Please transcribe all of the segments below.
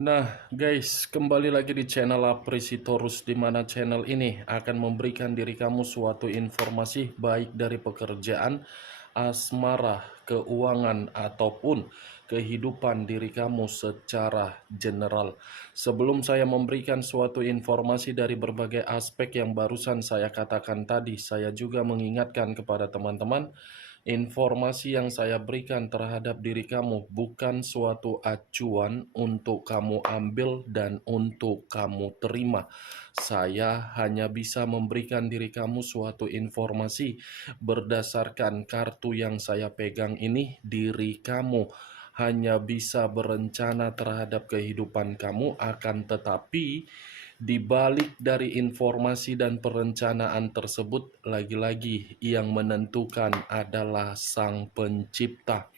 Nah, guys, kembali lagi di channel Apresitorus, di mana channel ini akan memberikan diri kamu suatu informasi baik dari pekerjaan, asmara, keuangan, ataupun kehidupan diri kamu secara general. Sebelum saya memberikan suatu informasi dari berbagai aspek yang barusan saya katakan tadi, saya juga mengingatkan kepada teman-teman, informasi yang saya berikan terhadap diri kamu bukan suatu acuan untuk kamu ambil dan untuk kamu terima. Saya hanya bisa memberikan diri kamu suatu informasi berdasarkan kartu yang saya pegang ini. Diri kamu hanya bisa berencana terhadap kehidupan kamu, akan tetapi di balik dari informasi dan perencanaan tersebut, lagi-lagi yang menentukan adalah Sang Pencipta.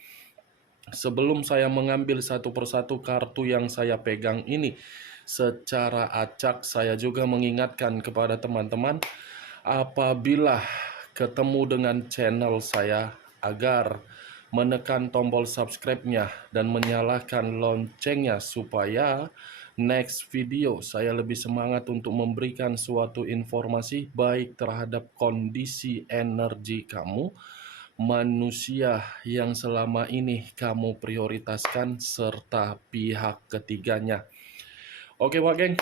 Sebelum saya mengambil satu persatu kartu yang saya pegang ini secara acak, saya juga mengingatkan kepada teman-teman, apabila ketemu dengan channel saya, agar menekan tombol subscribe-nya dan menyalakan loncengnya supaya next video saya lebih semangat untuk memberikan suatu informasi baik terhadap kondisi energi kamu, manusia yang selama ini kamu prioritaskan, serta pihak ketiganya. Oke Pak Geng,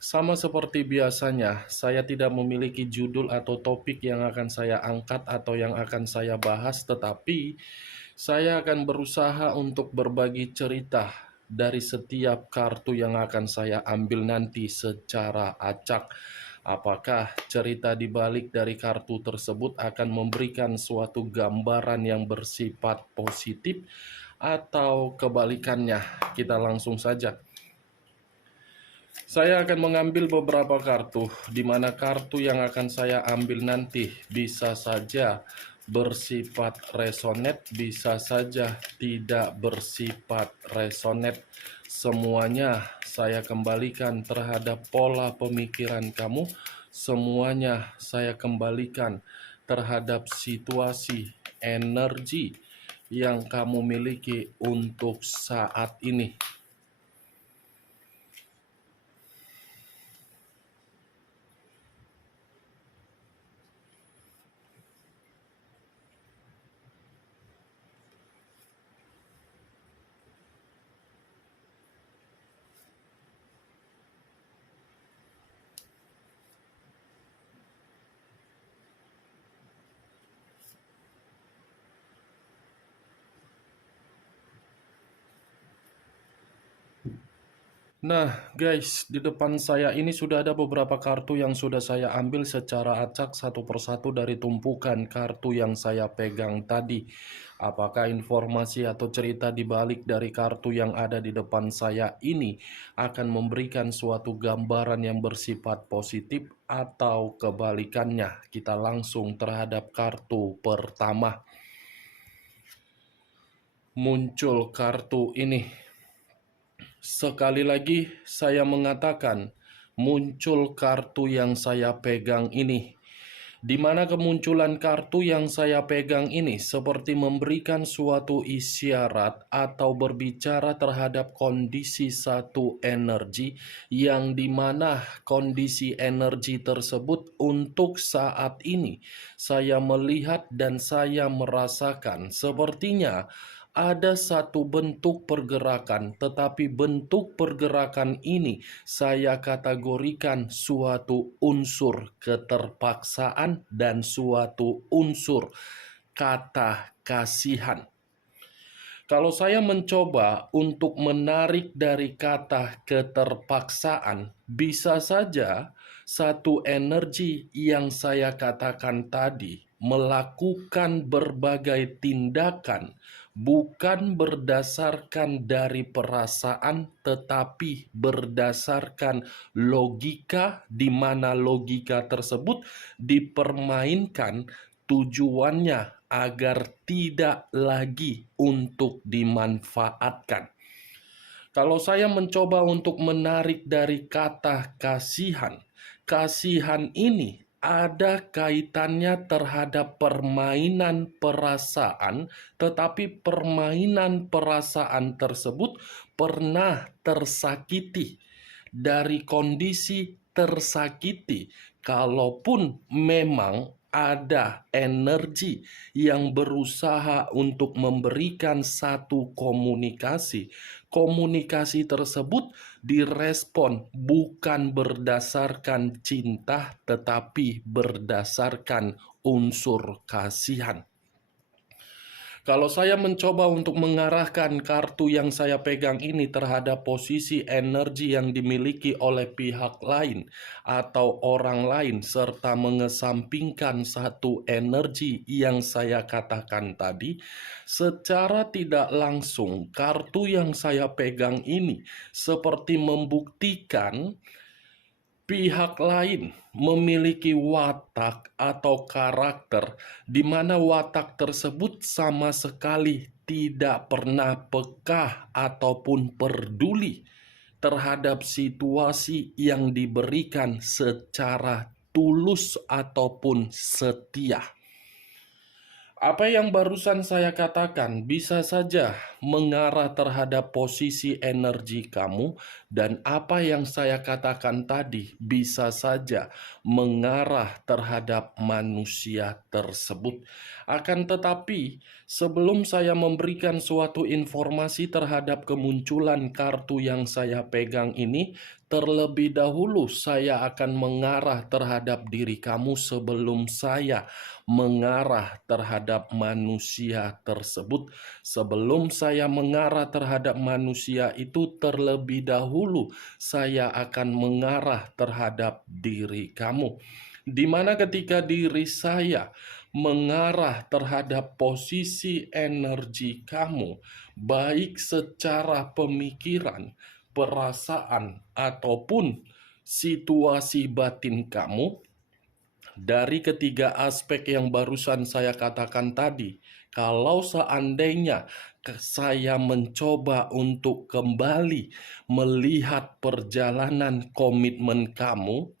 sama seperti biasanya, saya tidak memiliki judul atau topik yang akan saya angkat atau yang akan saya bahas, tetapi saya akan berusaha untuk berbagi cerita dari setiap kartu yang akan saya ambil nanti secara acak. Apakah cerita di balik dari kartu tersebut akan memberikan suatu gambaran yang bersifat positif atau kebalikannya? Kita langsung saja. Saya akan mengambil beberapa kartu, di mana kartu yang akan saya ambil nanti bisa saja bersifat resonate, bisa saja tidak bersifat resonate. Semuanya saya kembalikan terhadap pola pemikiran kamu, semuanya saya kembalikan terhadap situasi energi yang kamu miliki untuk saat ini. Nah guys, di depan saya ini sudah ada beberapa kartu yang sudah saya ambil secara acak satu persatu dari tumpukan kartu yang saya pegang tadi. Apakah informasi atau cerita di balik dari kartu yang ada di depan saya ini akan memberikan suatu gambaran yang bersifat positif atau kebalikannya? Kita langsung terhadap kartu pertama. Muncul kartu ini. Sekali lagi saya mengatakan, muncul kartu yang saya pegang ini. Di mana kemunculan kartu yang saya pegang ini seperti memberikan suatu isyarat atau berbicara terhadap kondisi satu energi, yang dimana kondisi energi tersebut untuk saat ini saya melihat dan saya merasakan sepertinya ada satu bentuk pergerakan, tetapi bentuk pergerakan ini saya kategorikan suatu unsur keterpaksaan dan suatu unsur kata kasihan. Kalau saya mencoba untuk menarik dari kata keterpaksaan, bisa saja satu energi yang saya katakan tadi melakukan berbagai tindakan bukan berdasarkan dari perasaan, tetapi berdasarkan logika, di mana logika tersebut dipermainkan tujuannya agar tidak lagi untuk dimanfaatkan. Kalau saya mencoba untuk menarik dari kata kasihan, kasihan ini ada kaitannya terhadap permainan perasaan, tetapi permainan perasaan tersebut pernah tersakiti. Dari kondisi tersakiti, kalaupun memang ada energi yang berusaha untuk memberikan satu komunikasi, komunikasi tersebut direspon bukan berdasarkan cinta, tetapi berdasarkan unsur kasihan. Kalau saya mencoba untuk mengarahkan kartu yang saya pegang ini terhadap posisi energi yang dimiliki oleh pihak lain atau orang lain, serta mengesampingkan satu energi yang saya katakan tadi, secara tidak langsung kartu yang saya pegang ini seperti membuktikan pihak lain memiliki watak atau karakter di mana watak tersebut sama sekali tidak pernah peka ataupun peduli terhadap situasi yang diberikan secara tulus ataupun setia. Apa yang barusan saya katakan bisa saja mengarah terhadap posisi energi kamu, dan apa yang saya katakan tadi bisa saja mengarah terhadap manusia tersebut. Akan tetapi, sebelum saya memberikan suatu informasi terhadap kemunculan kartu yang saya pegang ini, terlebih dahulu saya akan mengarah terhadap diri kamu sebelum saya mengarah terhadap manusia tersebut. Sebelum saya mengarah terhadap manusia itu, terlebih dahulu saya akan mengarah terhadap diri kamu. Di mana ketika diri saya mengarah terhadap posisi energi kamu, baik secara pemikiran, perasaan, ataupun situasi batin kamu, dari ketiga aspek yang barusan saya katakan tadi, kalau seandainya saya mencoba untuk kembali melihat perjalanan komitmen kamu,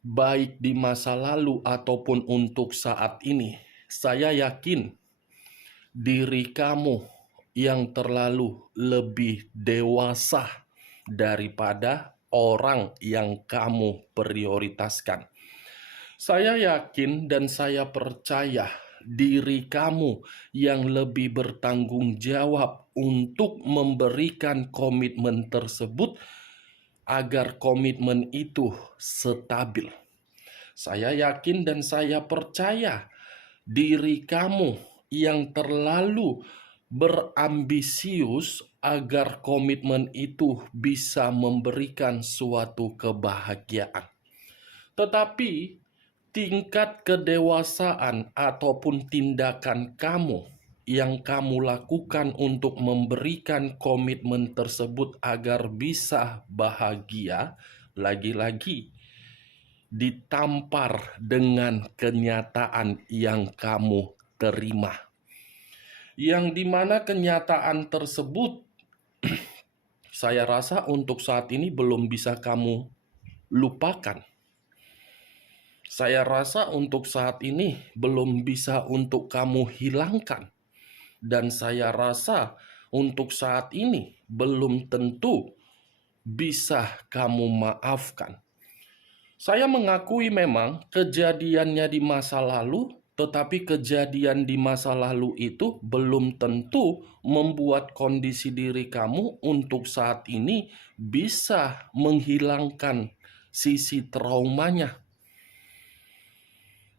baik di masa lalu ataupun untuk saat ini, saya yakin diri kamu yang terlalu lebih dewasa daripada orang yang kamu prioritaskan. Saya yakin dan saya percaya diri kamu yang lebih bertanggung jawab untuk memberikan komitmen tersebut agar komitmen itu stabil. Saya yakin dan saya percaya diri kamu yang terlalu berambisius agar komitmen itu bisa memberikan suatu kebahagiaan. Tetapi tingkat kedewasaan ataupun tindakan kamu yang kamu lakukan untuk memberikan komitmen tersebut agar bisa bahagia, lagi-lagi ditampar dengan kenyataan yang kamu terima. Yang dimana kenyataan tersebut saya rasa untuk saat ini belum bisa kamu lupakan. Saya rasa untuk saat ini belum bisa untuk kamu hilangkan. Dan saya rasa untuk saat ini belum tentu bisa kamu maafkan. Saya mengakui memang kejadiannya di masa lalu, tetapi kejadian di masa lalu itu belum tentu membuat kondisi diri kamu untuk saat ini bisa menghilangkan sisi traumanya.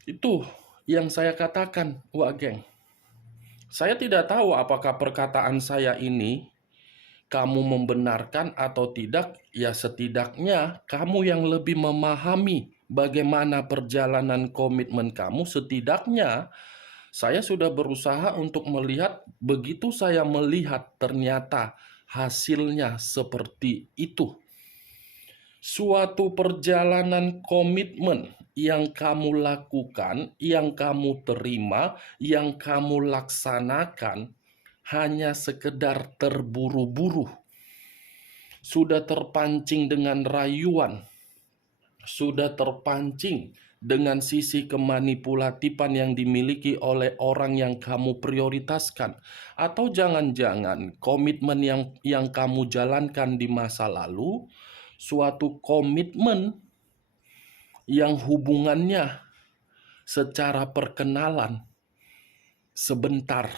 Itu yang saya katakan, Wak Geng. Saya tidak tahu apakah perkataan saya ini kamu membenarkan atau tidak. Ya setidaknya kamu yang lebih memahami bagaimana perjalanan komitmen kamu. Setidaknya saya sudah berusaha untuk melihat, begitu saya melihat ternyata hasilnya seperti itu. Suatu perjalanan komitmen yang kamu lakukan, yang kamu terima, yang kamu laksanakan hanya sekedar terburu-buru. Sudah terpancing dengan rayuan, sudah terpancing dengan sisi kemanipulatifan yang dimiliki oleh orang yang kamu prioritaskan? Atau jangan-jangan komitmen yang kamu jalankan di masa lalu suatu komitmen yang hubungannya secara perkenalan sebentar,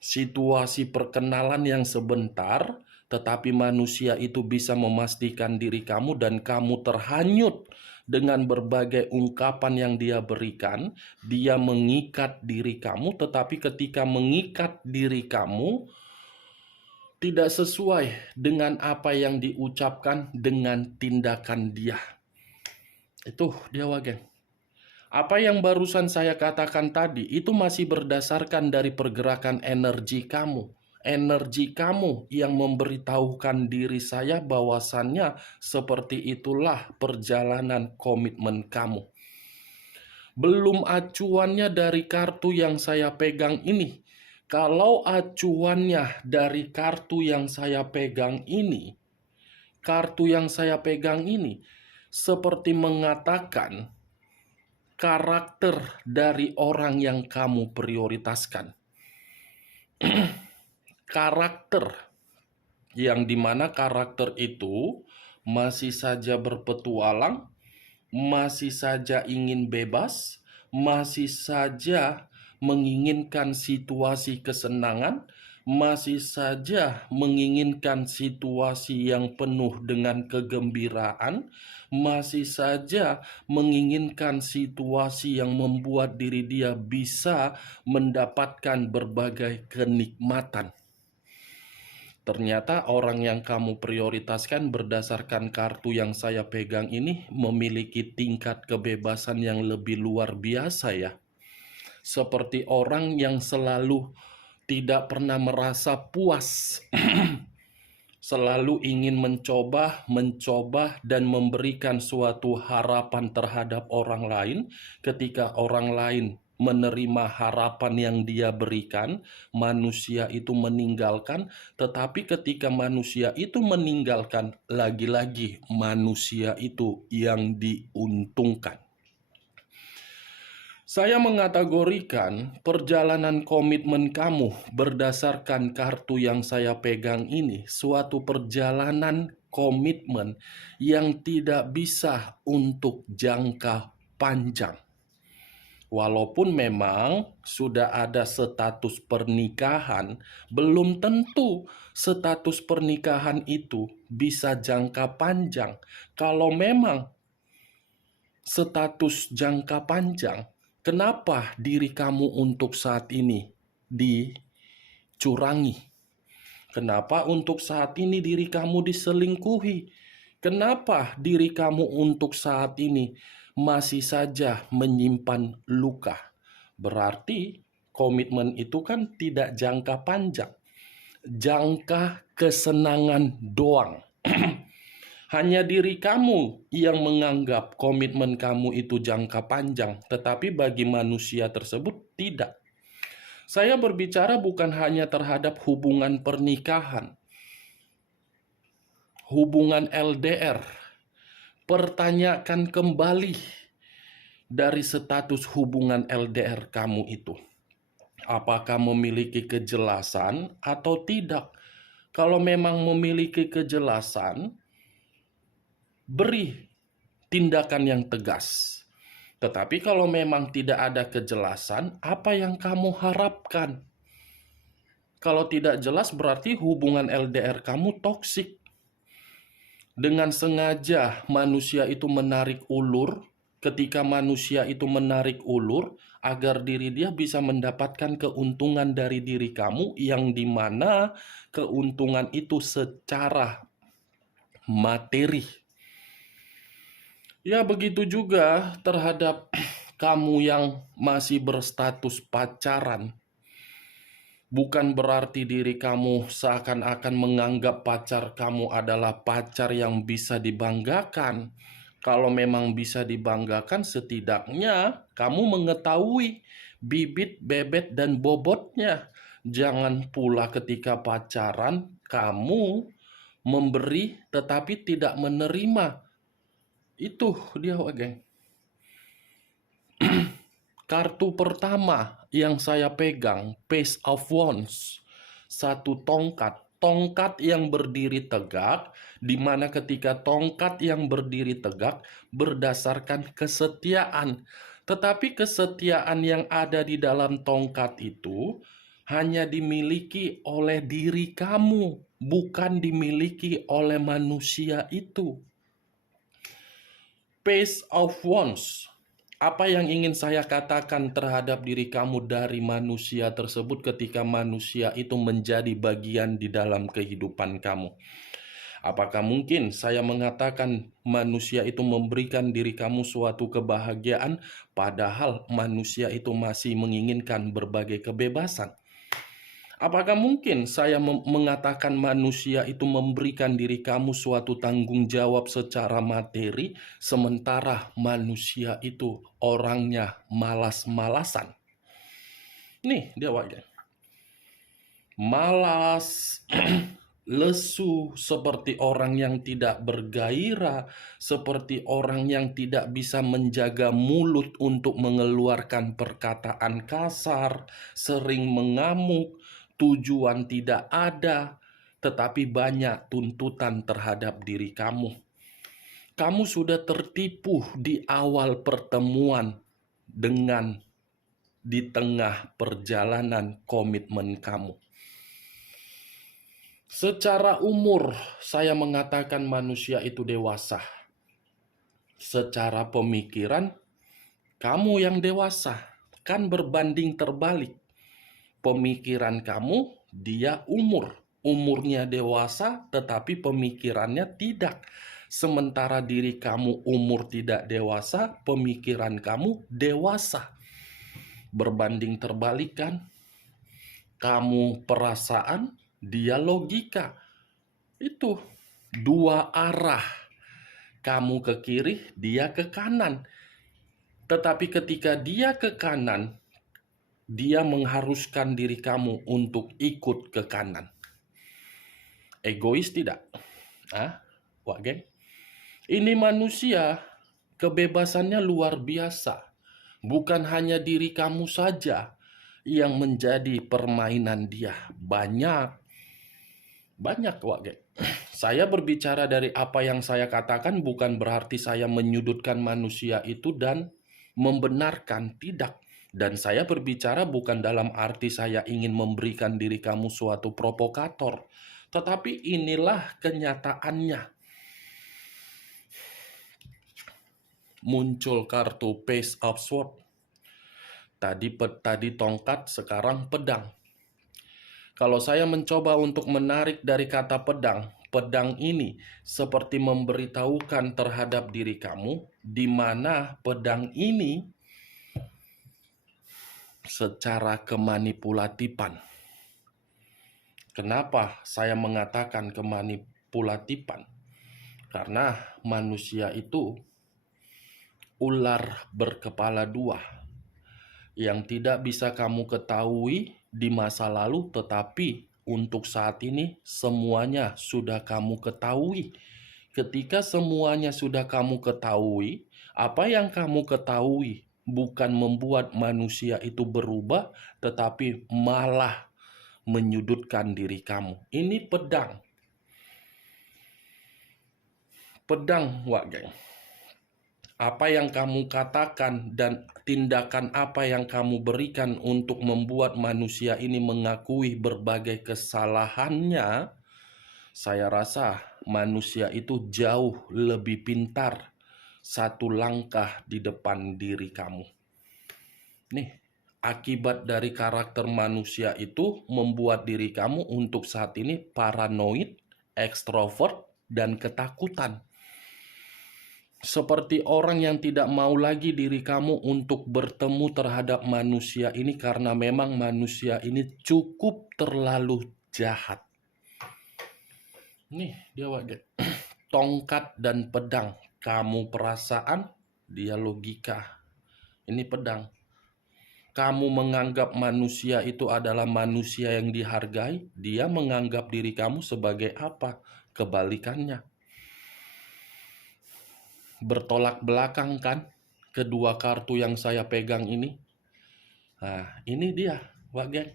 situasi perkenalan yang sebentar, tetapi manusia itu bisa memastikan diri kamu dan kamu terhanyut dengan berbagai ungkapan yang dia berikan. Dia mengikat diri kamu, tetapi ketika mengikat diri kamu tidak sesuai dengan apa yang diucapkan dengan tindakan dia. Itu dia, Wageng. Apa yang barusan saya katakan tadi itu masih berdasarkan dari pergerakan energi kamu. Energi kamu yang memberitahukan diri saya bahwasannya seperti itulah perjalanan komitmen kamu. Belum acuannya dari kartu yang saya pegang ini. Kalau acuannya dari kartu yang saya pegang ini, seperti mengatakan karakter dari orang yang kamu prioritaskan. Karakter yang dimana karakter itu masih saja berpetualang, masih saja ingin bebas, masih saja menginginkan situasi kesenangan, masih saja menginginkan situasi yang penuh dengan kegembiraan, masih saja menginginkan situasi yang membuat diri dia bisa mendapatkan berbagai kenikmatan. Ternyata orang yang kamu prioritaskan berdasarkan kartu yang saya pegang ini memiliki tingkat kebebasan yang lebih luar biasa ya. Seperti orang yang selalu tidak pernah merasa puas. Selalu ingin mencoba dan memberikan suatu harapan terhadap orang lain. Ketika orang lain menerima harapan yang dia berikan, manusia itu meninggalkan. Tetapi ketika manusia itu meninggalkan, lagi-lagi manusia itu yang diuntungkan. Saya mengategorikan perjalanan komitmen kamu berdasarkan kartu yang saya pegang ini suatu perjalanan komitmen yang tidak bisa untuk jangka panjang. Walaupun memang sudah ada status pernikahan, belum tentu status pernikahan itu bisa jangka panjang. Kalau memang status jangka panjang, kenapa diri kamu untuk saat ini dicurangi? Kenapa untuk saat ini diri kamu diselingkuhi? Kenapa diri kamu untuk saat ini masih saja menyimpan luka? Berarti komitmen itu kan tidak jangka panjang. Jangka kesenangan doang. Hanya diri kamu yang menganggap komitmen kamu itu jangka panjang, tetapi bagi manusia tersebut tidak. Saya berbicara bukan hanya terhadap hubungan pernikahan, hubungan LDR. Pertanyakan kembali dari status hubungan LDR kamu itu. Apakah memiliki kejelasan atau tidak? Kalau memang memiliki kejelasan, beri tindakan yang tegas. Tetapi kalau memang tidak ada kejelasan, apa yang kamu harapkan? Kalau tidak jelas berarti hubungan LDR kamu toksik. Dengan sengaja manusia itu menarik ulur, ketika manusia itu menarik ulur, agar diri dia bisa mendapatkan keuntungan dari diri kamu, yang dimana keuntungan itu secara materi. Ya begitu juga terhadap kamu yang masih berstatus pacaran. Bukan berarti diri kamu seakan-akan menganggap pacar kamu adalah pacar yang bisa dibanggakan. Kalau memang bisa dibanggakan, setidaknya kamu mengetahui bibit, bebet, dan bobotnya. Jangan pula ketika pacaran kamu memberi tetapi tidak menerima Itu dia, geng. Kartu pertama yang saya pegang, Page of Wands. Satu tongkat. Tongkat yang berdiri tegak, di mana ketika tongkat yang berdiri tegak berdasarkan kesetiaan. Tetapi kesetiaan yang ada di dalam tongkat itu hanya dimiliki oleh diri kamu, bukan dimiliki oleh manusia itu. Page of Wands. Apa yang ingin saya katakan terhadap diri kamu dari manusia tersebut ketika manusia itu menjadi bagian di dalam kehidupan kamu? Apakah mungkin saya mengatakan manusia itu memberikan diri kamu suatu kebahagiaan, padahal manusia itu masih menginginkan berbagai kebebasan? Apakah mungkin saya mengatakan manusia itu memberikan diri kamu suatu tanggung jawab secara materi, sementara manusia itu orangnya malas-malasan? Nih dia wajah. Malas, lesu, seperti orang yang tidak bergairah, seperti orang yang tidak bisa menjaga mulut untuk mengeluarkan perkataan kasar, sering mengamuk, tujuan tidak ada, tetapi banyak tuntutan terhadap diri kamu. Kamu sudah tertipu di awal pertemuan dengan di tengah perjalanan komitmen kamu. Secara umur, saya mengatakan manusia itu dewasa. Secara pemikiran, kamu yang dewasa, kan berbanding terbalik. Pemikiran kamu, dia umurnya dewasa, tetapi pemikirannya tidak. Sementara diri kamu umur tidak dewasa, pemikiran kamu dewasa. Berbanding terbalik kan? Kamu perasaan, dia logika. Itu dua arah. Kamu ke kiri, dia ke kanan. Tetapi ketika dia ke kanan, dia mengharuskan diri kamu untuk ikut ke kanan. Egois tidak? Wah, geng. Ini manusia, kebebasannya luar biasa. Bukan hanya diri kamu saja yang menjadi permainan dia. Banyak, wah, geng. Saya berbicara dari apa yang saya katakan bukan berarti saya menyudutkan manusia itu dan membenarkan, tidak. Dan saya berbicara bukan dalam arti saya ingin memberikan diri kamu suatu provokator. Tetapi inilah kenyataannya. Muncul kartu Page of Swords. Tadi tongkat, sekarang pedang. Kalau saya mencoba untuk menarik dari kata pedang, pedang ini seperti memberitahukan terhadap diri kamu di mana pedang ini secara kemanipulatifan. Kenapa saya mengatakan kemanipulatifan? Karena manusia itu ular berkepala dua yang tidak bisa kamu ketahui di masa lalu, tetapi untuk saat ini semuanya sudah kamu ketahui. Ketika semuanya sudah kamu ketahui, apa yang kamu ketahui bukan membuat manusia itu berubah, tetapi malah menyudutkan diri kamu. Ini pedang. Pedang, wak geng. Apa yang kamu katakan dan tindakan apa yang kamu berikan untuk membuat manusia ini mengakui berbagai kesalahannya, saya rasa manusia itu jauh lebih pintar satu langkah di depan diri kamu. Nih, akibat dari karakter manusia itu membuat diri kamu untuk saat ini paranoid, ekstrovert, dan ketakutan. Seperti orang yang tidak mau lagi diri kamu untuk bertemu terhadap manusia ini karena memang manusia ini cukup terlalu jahat. Nih, dia wajah. Tongkat dan pedang. Kamu perasaan, dia logika. Ini pedang. Kamu menganggap manusia itu adalah manusia yang dihargai, dia menganggap diri kamu sebagai apa? Kebalikannya. Bertolak belakang kan kedua kartu yang saya pegang ini. Nah, ini dia, Wak Geng.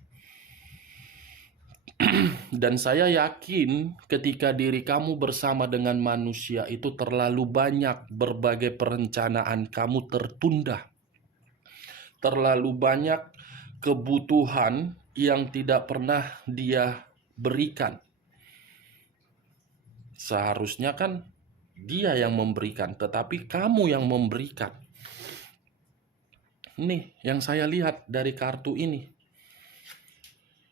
Dan saya yakin ketika diri kamu bersama dengan manusia itu terlalu banyak berbagai perencanaan kamu tertunda. Terlalu banyak kebutuhan yang tidak pernah dia berikan. Seharusnya kan dia yang memberikan, tetapi kamu yang memberikan. Nih, yang saya lihat dari kartu ini.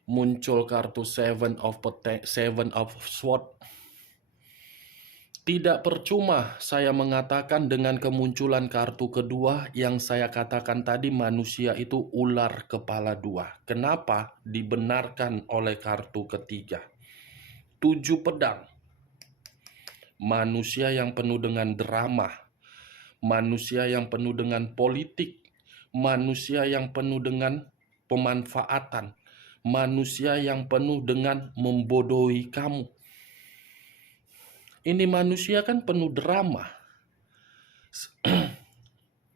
Muncul kartu Seven of Swords. Tidak percuma saya mengatakan dengan kemunculan kartu kedua yang saya katakan tadi manusia itu ular kepala dua. Kenapa dibenarkan oleh kartu ketiga? 7 pedang. Manusia yang penuh dengan drama. Manusia yang penuh dengan politik. Manusia yang penuh dengan pemanfaatan. Manusia yang penuh dengan membodohi kamu. Ini manusia kan penuh drama.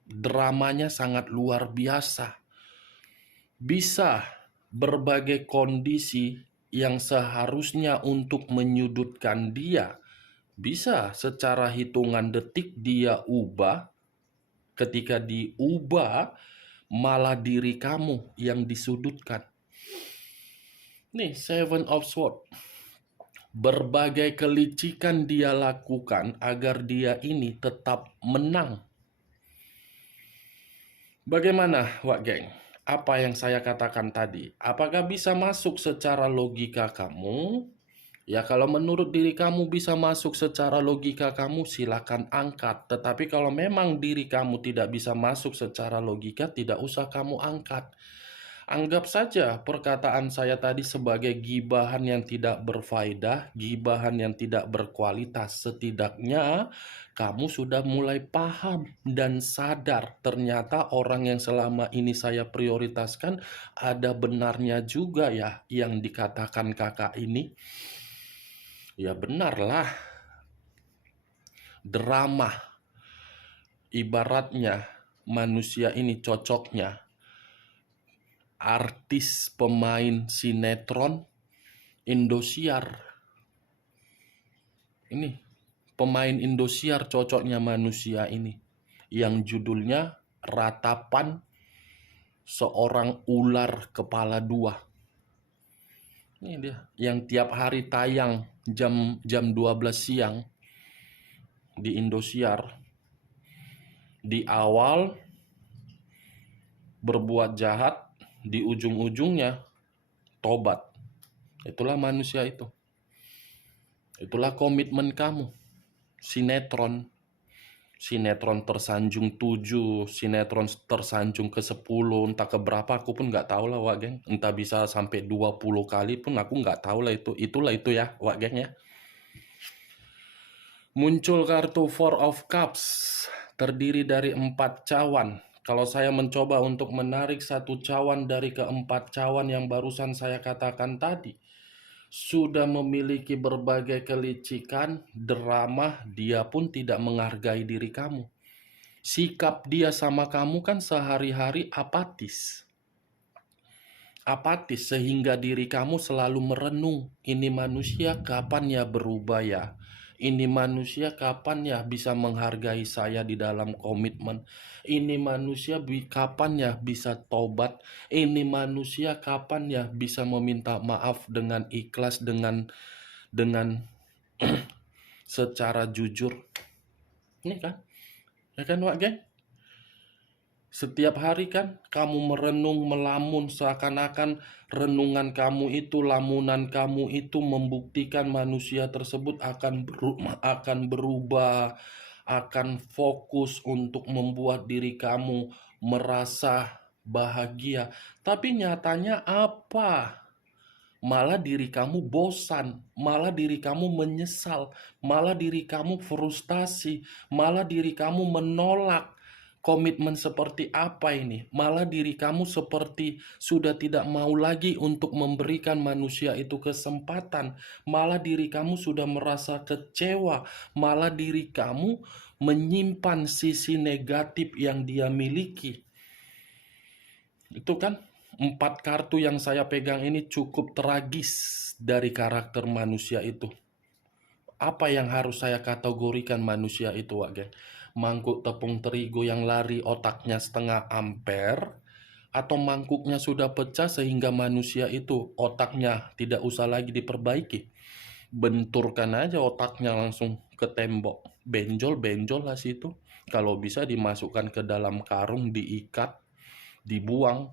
Dramanya sangat luar biasa. Bisa berbagai kondisi yang seharusnya untuk menyudutkan dia, bisa secara hitungan detik dia ubah. Ketika diubah, malah diri kamu yang disudutkan. Nih, Seven of Swords. Berbagai kelicikan dia lakukan agar dia ini tetap menang. Bagaimana, Wak Geng? Apa yang saya katakan tadi? Apakah bisa masuk secara logika kamu? Ya, kalau menurut diri kamu bisa masuk secara logika kamu, silakan angkat. Tetapi kalau memang diri kamu tidak bisa masuk secara logika, tidak usah kamu angkat. Anggap saja perkataan saya tadi sebagai gibahan yang tidak berfaedah, gibahan yang tidak berkualitas. Setidaknya kamu sudah mulai paham dan sadar ternyata orang yang selama ini saya prioritaskan ada benarnya juga ya yang dikatakan kakak ini. Ya benarlah, drama. Ibaratnya manusia ini cocoknya artis pemain sinetron Indosiar. Ini pemain Indosiar cocoknya manusia ini. Yang judulnya Ratapan Seorang Ular Kepala Dua. Ini dia yang tiap hari tayang jam 12 siang di Indosiar. Di awal berbuat jahat, di ujung-ujungnya tobat. Itulah manusia itu. Itulah komitmen kamu. Sinetron tersanjung 7, sinetron tersanjung ke 10, entah ke berapa aku pun nggak tahu lah, Wak Geng. Entah bisa sampai 20 kali pun aku nggak tahu lah itu. Itulah itu ya, Wak Geng ya. Muncul kartu Four of Cups, terdiri dari 4 cawan. Kalau saya mencoba untuk menarik 1 cawan dari ke-4 cawan yang barusan saya katakan tadi, sudah memiliki berbagai kelicikan, drama, dia pun tidak menghargai diri kamu. Sikap dia sama kamu kan sehari-hari apatis. Apatis sehingga diri kamu selalu merenung, ini manusia kapan ya berubah ya? Ini manusia kapan ya bisa menghargai saya di dalam komitmen? Ini manusia kapan ya bisa tobat? Ini manusia kapan ya bisa meminta maaf dengan ikhlas, dengan secara jujur? Ini kan? Ya kan, Wak Geng? Setiap hari kan kamu merenung, melamun, seakan-akan renungan kamu itu, lamunan kamu itu membuktikan manusia tersebut akan berubah, akan fokus untuk membuat diri kamu merasa bahagia. Tapi nyatanya apa? Malah diri kamu bosan, malah diri kamu menyesal, malah diri kamu frustasi, malah diri kamu menolak. Komitmen seperti apa ini? Malah diri kamu seperti sudah tidak mau lagi untuk memberikan manusia itu kesempatan. Malah diri kamu sudah merasa kecewa. Malah diri kamu menyimpan sisi negatif yang dia miliki. Itu kan 4 kartu yang saya pegang ini cukup tragis dari karakter manusia itu. Apa yang harus saya kategorikan manusia itu, Wak Geng? Mangkuk tepung terigu yang lari otaknya setengah ampere, atau mangkuknya sudah pecah sehingga manusia itu otaknya tidak usah lagi diperbaiki. Benturkan aja otaknya langsung ke tembok. Benjol-benjol lah situ. Kalau bisa dimasukkan ke dalam karung, diikat, dibuang.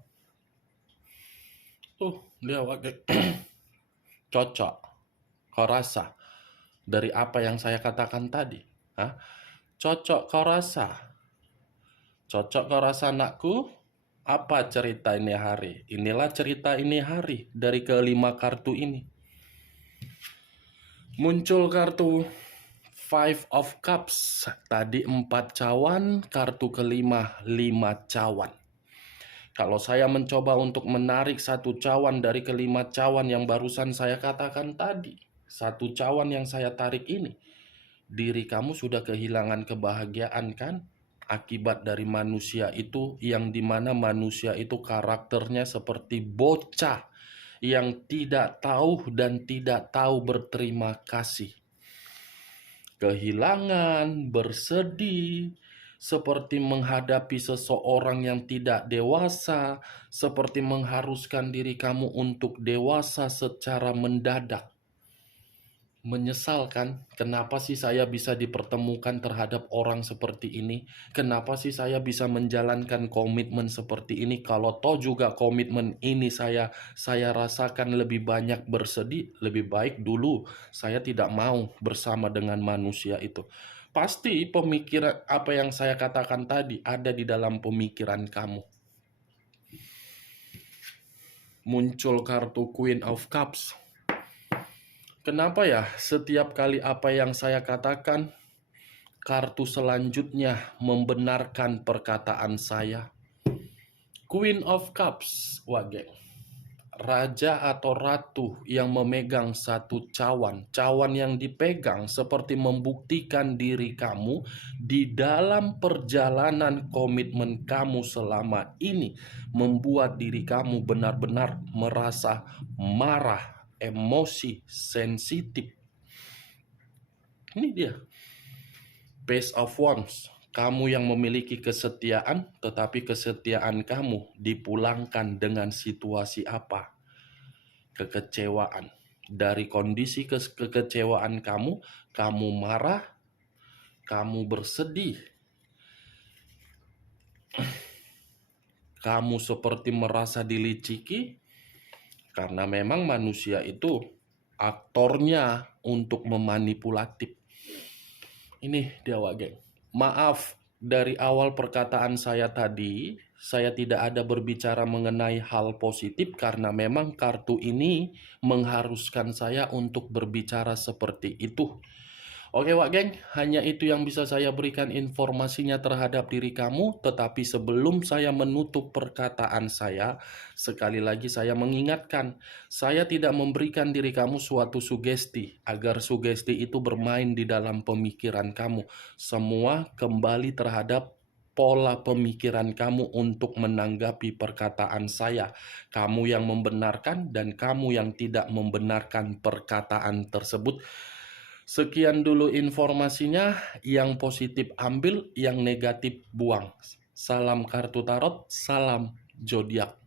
Dia Wak Geng. Cocok. Kau rasa? Dari apa yang saya katakan tadi? Hah? Cocok kau rasa? Cocok kau rasa anakku? Apa cerita ini hari? Inilah cerita ini hari dari kelima kartu ini. Muncul kartu Five of Cups. Tadi 4 cawan, kartu kelima 5 cawan. Kalau saya mencoba untuk menarik 1 cawan dari kelima cawan yang barusan saya katakan tadi, 1 cawan yang saya tarik ini, diri kamu sudah kehilangan kebahagiaan kan? Akibat dari manusia itu, yang dimana manusia itu karakternya seperti bocah yang tidak tahu dan tidak tahu berterima kasih. Kehilangan, bersedih, seperti menghadapi seseorang yang tidak dewasa, seperti mengharuskan diri kamu untuk dewasa secara mendadak. Menyesalkan, kenapa sih saya bisa dipertemukan terhadap orang seperti ini? Kenapa sih saya bisa menjalankan komitmen seperti ini? Kalau toh juga komitmen ini saya rasakan lebih banyak bersedih, lebih baik dulu saya tidak mau bersama dengan manusia itu. Pasti pemikiran apa yang saya katakan tadi ada di dalam pemikiran kamu. Muncul kartu Queen of Cups. Kenapa ya setiap kali apa yang saya katakan, kartu selanjutnya membenarkan perkataan saya? Queen of Cups, Wak Geng. Raja atau ratu yang memegang 1 cawan. Cawan yang dipegang seperti membuktikan diri kamu di dalam perjalanan komitmen kamu selama ini, membuat diri kamu benar-benar merasa marah, emosi, sensitif. Ini dia. Page of Wands. Kamu yang memiliki kesetiaan, tetapi kesetiaan kamu dipulangkan dengan situasi apa? Kekecewaan. Dari kondisi kekecewaan kamu marah, kamu bersedih, kamu seperti merasa diliciki, karena memang manusia itu aktornya untuk memanipulatif. Ini dia, Wak Geng. Maaf, dari awal perkataan saya tadi, saya tidak ada berbicara mengenai hal positif karena memang kartu ini mengharuskan saya untuk berbicara seperti itu. Oke Wak Geng, hanya itu yang bisa saya berikan informasinya terhadap diri kamu. Tetapi sebelum saya menutup perkataan saya, sekali lagi saya mengingatkan, saya tidak memberikan diri kamu suatu sugesti, agar sugesti itu bermain di dalam pemikiran kamu. Semua kembali terhadap pola pemikiran kamu untuk menanggapi perkataan saya. Kamu yang membenarkan dan kamu yang tidak membenarkan perkataan tersebut. Sekian dulu informasinya, yang positif ambil, yang negatif buang. Salam kartu tarot, salam zodiak.